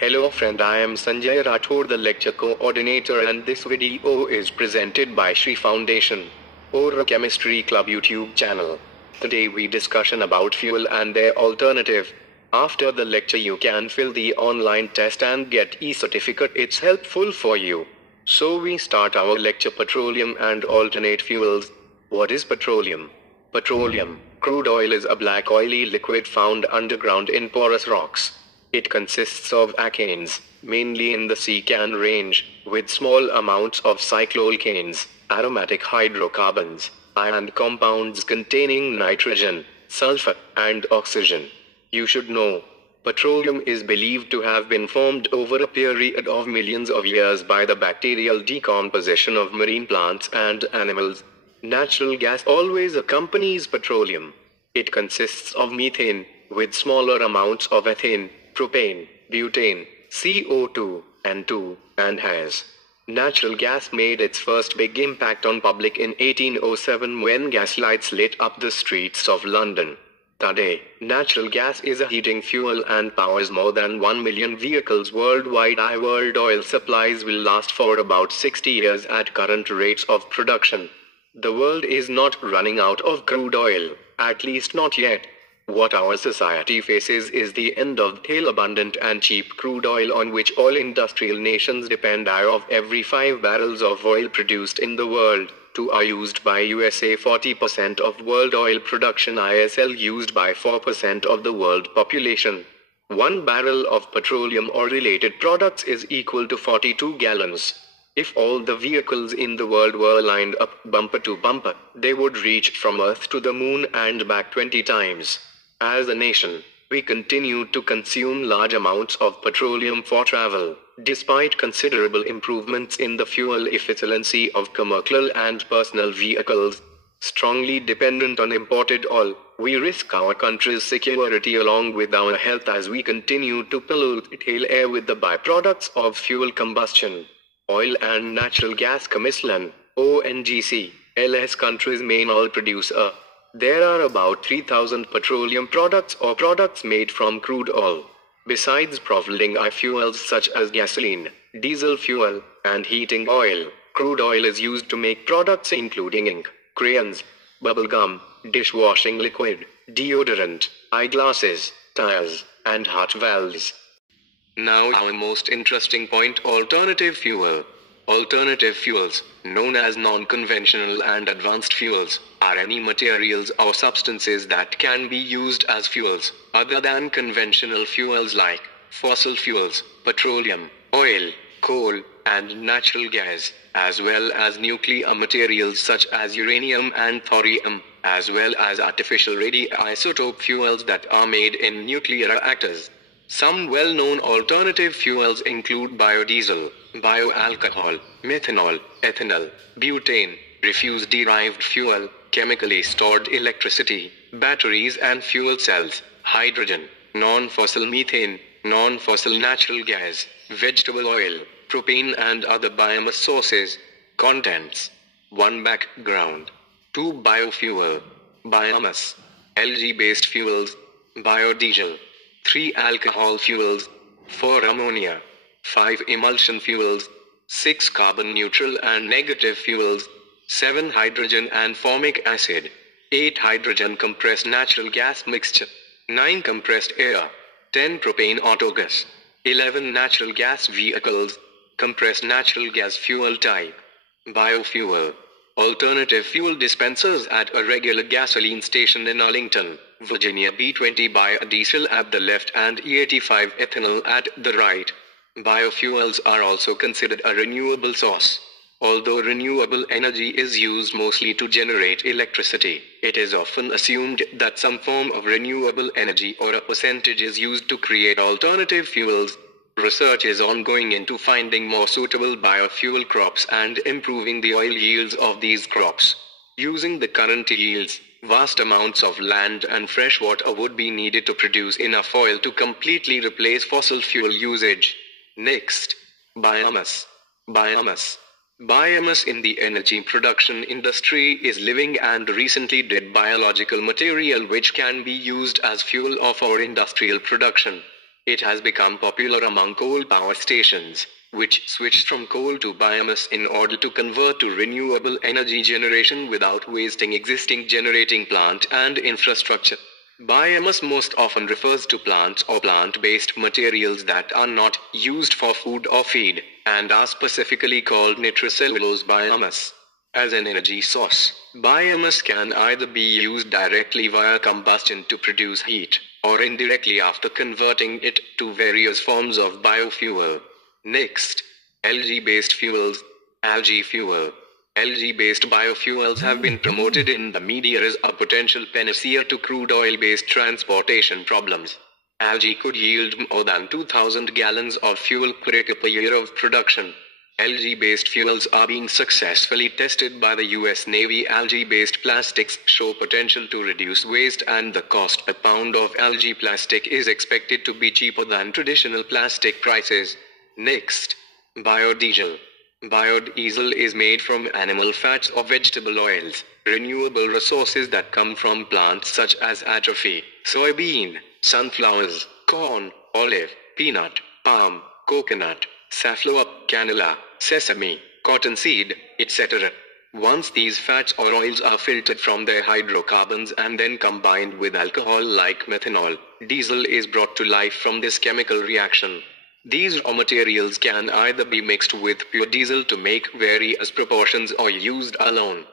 Hello friend, I am Sanjay Rathore, the lecture coordinator, and this video is presented by Shri Foundation or Chemistry Club YouTube channel. Today we discussion about fuel and their alternative. After the lecture you can fill the online test and get e-certificate. It's helpful for you. So we start our lecture, petroleum and alternate fuels. What is petroleum? Petroleum, crude oil, is a black oily liquid found underground in porous rocks. It consists of alkanes, mainly in the secant range, with small amounts of cycloalkanes, aromatic hydrocarbons, and compounds containing nitrogen, sulfur, and oxygen. You should know, petroleum is believed to have been formed over a period of millions of years by the bacterial decomposition of marine plants and animals. Natural gas always accompanies petroleum. It consists of methane, with smaller amounts of ethane, propane, butane, CO2, N2, and has. Natural gas made its first big impact on public in 1807 when gaslights lit up the streets of London. Today, natural gas is a heating fuel and powers more than 1 million vehicles worldwide. World oil supplies will last for about 60 years at current rates of production. The world is not running out of crude oil, at least not yet. What our society faces is the end of the abundant and cheap crude oil on which all industrial nations depend. Of every 5 barrels of oil produced in the world, 2 are used by USA. 40% of world oil production ISL used by 4% of the world population. 1 barrel of petroleum or related products is equal to 42 gallons. If all the vehicles in the world were lined up bumper to bumper, they would reach from Earth to the moon and back 20 times. As a nation, we continue to consume large amounts of petroleum for travel, despite considerable improvements in the fuel efficiency of commercial and personal vehicles. Strongly dependent on imported oil, we risk our country's security along with our health as we continue to pollute the air with the byproducts of fuel combustion. Oil and Natural Gas Commission, ONGC, LS country's main oil producer. There are about 3,000 petroleum products or products made from crude oil. Besides providing fuels such as gasoline, diesel fuel, and heating oil, crude oil is used to make products including ink, crayons, bubble gum, dishwashing liquid, deodorant, eyeglasses, tires, and heart valves. Now our most interesting point, alternative fuel. Alternative fuels, known as non-conventional and advanced fuels, are any materials or substances that can be used as fuels, other than conventional fuels like fossil fuels, petroleum, oil, coal, and natural gas, as well as nuclear materials such as uranium and thorium, as well as artificial radioisotope fuels that are made in nuclear reactors. Some well-known alternative fuels include biodiesel, bioalcohol, methanol, ethanol, butane, refuse-derived fuel, chemically stored electricity, batteries and fuel cells, hydrogen, non-fossil methane, non-fossil natural gas, vegetable oil, propane and other biomass sources. Contents: 1. Background. 2. Biofuel, biomass, algae-based fuels, biodiesel. 3. Alcohol fuels. 4. Ammonia. 5. Emulsion fuels. 6. Carbon neutral and negative fuels. 7. Hydrogen and formic acid. 8. Hydrogen compressed natural gas mixture. 9. Compressed air. 10. Propane autogas. 11. Natural gas vehicles. Compressed natural gas fuel type. Biofuel. Alternative fuel dispensers at a regular gasoline station in Arlington, Virginia. B20 biodiesel at the left and E85 ethanol at the right. Biofuels are also considered a renewable source. Although renewable energy is used mostly to generate electricity, it is often assumed that some form of renewable energy or a percentage is used to create alternative fuels. Research is ongoing into finding more suitable biofuel crops and improving the oil yields of these crops. Using the current yields, vast amounts of land and fresh water would be needed to produce enough oil to completely replace fossil fuel usage. Next, biomass. Biomass in the energy production industry is living and recently dead biological material which can be used as fuel or for industrial production. It has become popular among coal power stations, which switched from coal to biomass in order to convert to renewable energy generation without wasting existing generating plant and infrastructure. Biomass most often refers to plants or plant-based materials that are not used for food or feed, and are specifically called nitrocellulose biomass. As an energy source, biomass can either be used directly via combustion to produce heat, or indirectly after converting it to various forms of biofuel. Next, algae-based fuels. Algae fuel. Algae-based biofuels have been promoted in the media as a potential panacea to crude oil-based transportation problems. Algae could yield more than 2,000 gallons of fuel per year of production. Algae-based fuels are being successfully tested by the US Navy. Algae-based plastics show potential to reduce waste, and the cost per pound of algae plastic is expected to be cheaper than traditional plastic prices. Next, biodiesel. Biodiesel is made from animal fats or vegetable oils, renewable resources that come from plants such as atrophy, soybean, sunflowers, corn, olive, peanut, palm, coconut, safflower, canola, sesame, cottonseed, etc. Once these fats or oils are filtered from their hydrocarbons and then combined with alcohol like methanol, diesel is brought to life from this chemical reaction. These raw materials can either be mixed with pure diesel to make various proportions or used alone.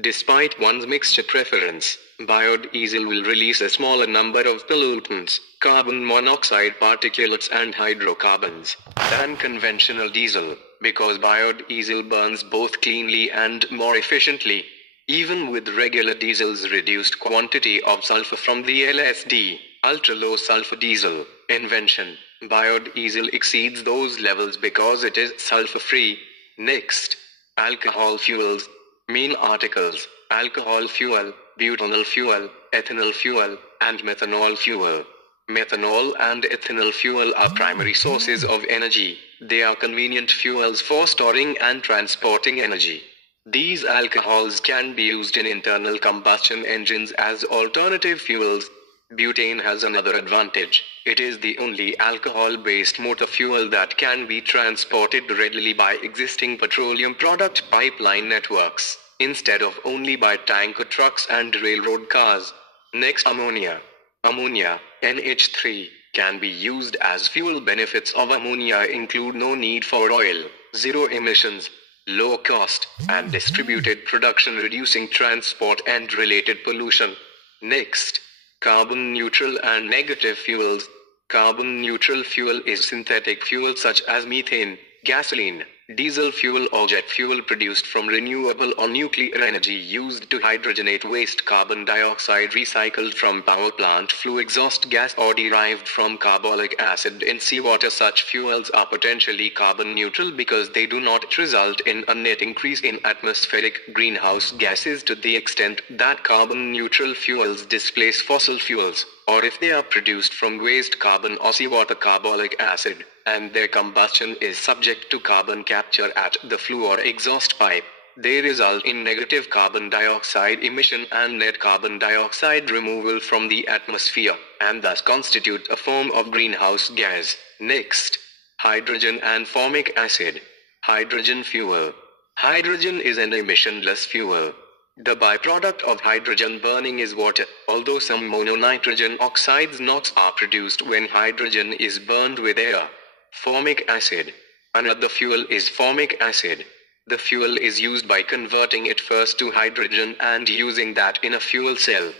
Despite one's mixture preference, biodiesel will release a smaller number of pollutants, carbon monoxide particulates and hydrocarbons, than conventional diesel, because biodiesel burns both cleanly and more efficiently. Even with regular diesel's reduced quantity of sulfur from the LSD, ultra-low sulfur diesel, invention, biodiesel exceeds those levels because it is sulfur-free. Next, alcohol fuels. Main articles: alcohol fuel, butanol fuel, ethanol fuel, and methanol fuel. Methanol and ethanol fuel are primary sources of energy. They are convenient fuels for storing and transporting energy. These alcohols can be used in internal combustion engines as alternative fuels. Butane has another advantage. It is the only alcohol-based motor fuel that can be transported readily by existing petroleum product pipeline networks, instead of only by tanker trucks and railroad cars. Next, ammonia. Ammonia, NH3, can be used as fuel. Benefits of ammonia include no need for oil, zero emissions, low cost, and distributed production, reducing transport and related pollution. Next, carbon neutral and negative fuels. Carbon neutral fuel is synthetic fuel such as methane, gasoline, diesel fuel or jet fuel produced from renewable or nuclear energy used to hydrogenate waste carbon dioxide recycled from power plant flue exhaust gas or derived from carbolic acid in seawater. Such fuels are potentially carbon neutral because they do not result in a net increase in atmospheric greenhouse gases to the extent that carbon neutral fuels displace fossil fuels, or if they are produced from waste carbon or seawater carbolic acid, and their combustion is subject to carbon capture at the flue or exhaust pipe, they result in negative carbon dioxide emission and net carbon dioxide removal from the atmosphere, and thus constitute a form of greenhouse gas. Next, hydrogen and formic acid. Hydrogen fuel. Hydrogen is an emissionless fuel. The byproduct of hydrogen burning is water, although some mononitrogen oxides NOx are produced when hydrogen is burned with air. Formic acid. Another fuel is formic acid. The fuel is used by converting it first to hydrogen and using that in a fuel cell.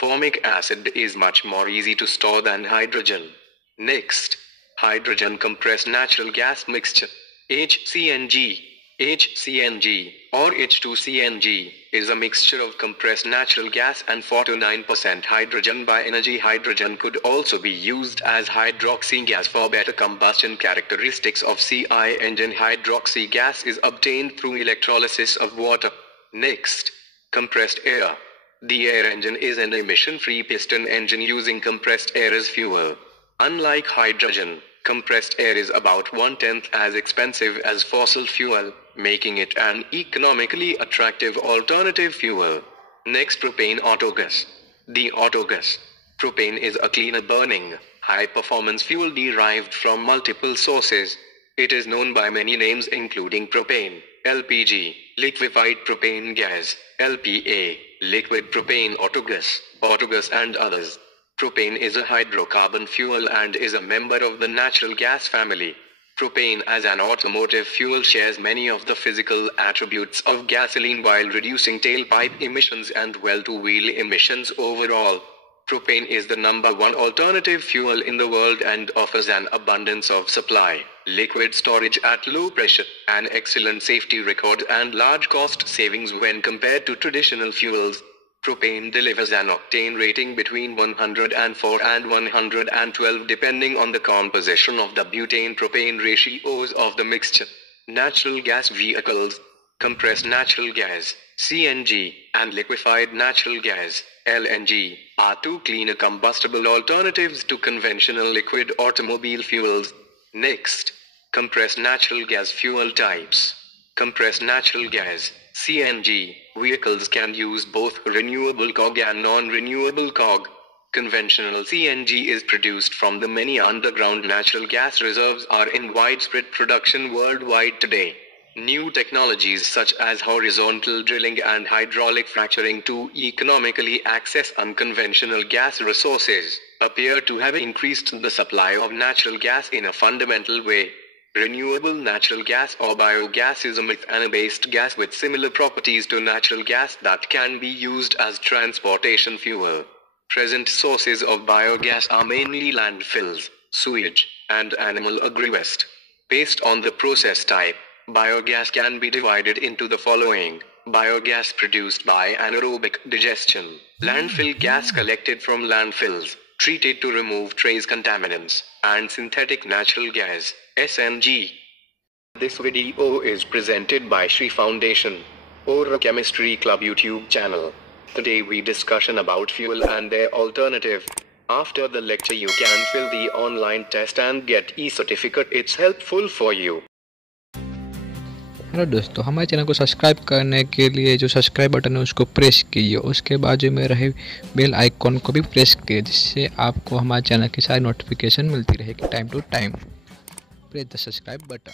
Formic acid is much more easy to store than hydrogen. Next, hydrogen compressed natural gas mixture. HCNG. HCNG, or H2CNG, is a mixture of compressed natural gas and 49% hydrogen by energy. Hydrogen could also be used as hydroxy gas for better combustion characteristics of CI engine. Hydroxy gas is obtained through electrolysis of water. Next, compressed air. The air engine is an emission-free piston engine using compressed air as fuel. Unlike hydrogen, compressed air is about 1/10 as expensive as fossil fuel, making it an economically attractive alternative fuel. Next, propane autogas. The autogas. Propane is a cleaner burning, high-performance fuel derived from multiple sources. It is known by many names including propane, LPG, liquefied propane gas, LPA, liquid propane autogas and others. Propane is a hydrocarbon fuel and is a member of the natural gas family. Propane as an automotive fuel shares many of the physical attributes of gasoline while reducing tailpipe emissions and well-to-wheel emissions overall. Propane is the #1 alternative fuel in the world and offers an abundance of supply, liquid storage at low pressure, an excellent safety record and large cost savings when compared to traditional fuels. Propane delivers an octane rating between 104 and 112 depending on the composition of the butane-propane ratios of the mixture. Natural gas vehicles, compressed natural gas, CNG, and liquefied natural gas, LNG, are two cleaner combustible alternatives to conventional liquid automobile fuels. Next, compressed natural gas fuel types. Compressed natural gas, CNG, vehicles can use both renewable COG and non-renewable COG. Conventional CNG is produced from the many underground natural gas reserves are in widespread production worldwide today. New technologies such as horizontal drilling and hydraulic fracturing to economically access unconventional gas resources appear to have increased the supply of natural gas in a fundamental way. Renewable natural gas or biogas is a methane-based gas with similar properties to natural gas that can be used as transportation fuel. Present sources of biogas are mainly landfills, sewage, and animal agri-waste. Based on the process type, biogas can be divided into the following: biogas produced by anaerobic digestion, landfill gas collected from landfills, treated to remove trace contaminants, and synthetic natural gas, SNG. This video is presented by Shri Foundation, or Chemistry Club YouTube channel. Today we discussion about fuel and their alternative. After the lecture you can fill the online test and get e-certificate. It's helpful for you. Hello दोस्तों, हमारे channel को subscribe करने के लिए जो subscribe button है उसको press कीजिए। उसके बाजू में रहे बेल आइकॉन को भी प्रेस कीजिए, जिससे आपको हमारे चैनल की सारी नोटिफिकेशन मिलती रहेगी time to time. Press the subscribe button.